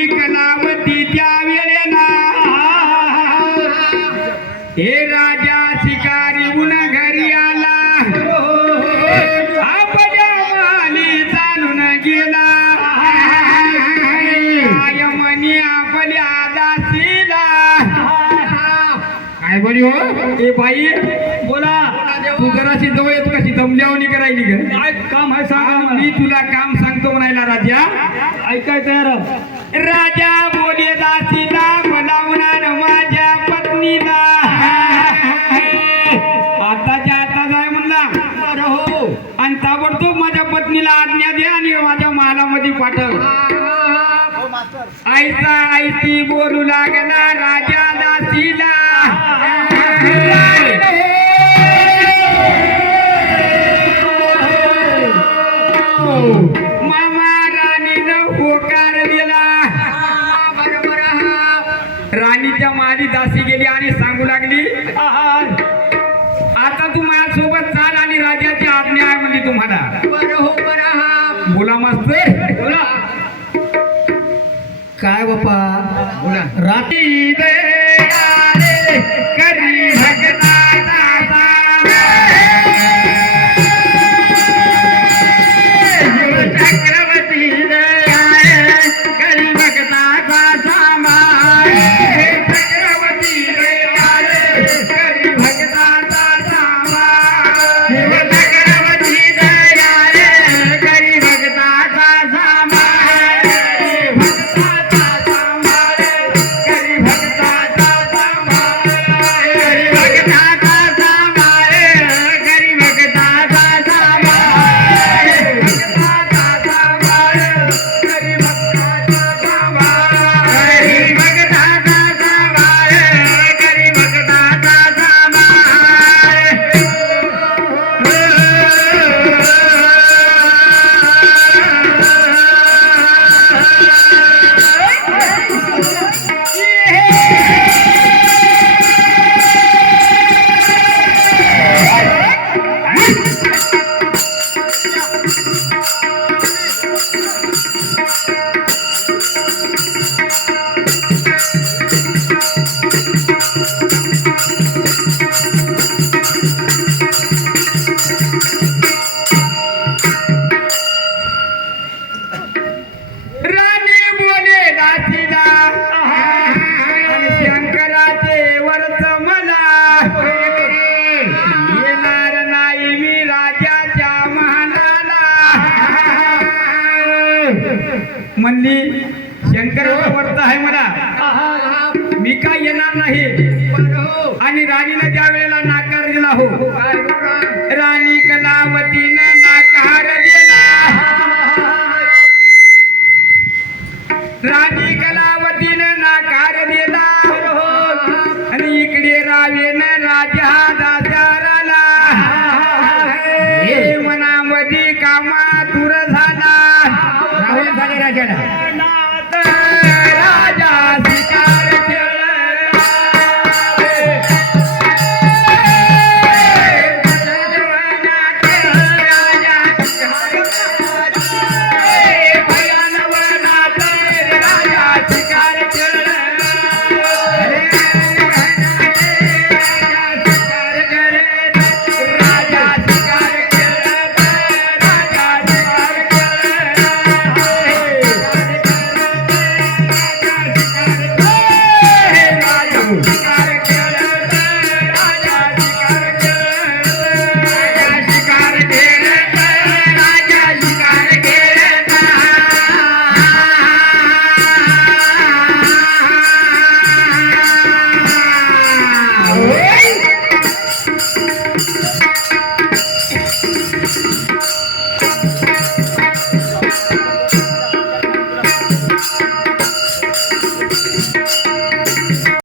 राणी कलावती त्या वेळेला हे राजा शिकारी गुण घरी आला आपल्या माली चालून गेला आयमनी आपल्या दासीला काय बोली हो ए बाई बोला तू जराशी जवळ येत कशी दमल्यावणी करायली ग काय काम आहे सांगा मी तुला काम सांगतो म्हणायला राजा ऐकाय तयार राजा बोले दासीला बोलावणार माझ्या पत्नीला आताच्या आता जाय म्हणला बरं हो आणि ताबडतोब माझ्या पत्नीला आज्ञा दे आणि माझ्या महालामध्ये पाठव आईचा आईची बोलू लागला राजा दासीला मामा राणीनं होकार दिला बरोबर राणीच्या माली दासी गेली आणि सांगू लागली आता तू माझ्यासोबत चाल आणि राजाची आज्ञा आहे म्हणजे तुम्हाला बरं बोला मास्तर बोला काय बापा बोला राती करी भगता म्हणली शंकर वर्त आहे मला मी काय येणार नाही आणि राणीने त्या वेळेला नाकार दिला हो राणी कलावतीनं नाकार दिला राणी कलावतीनं नाकार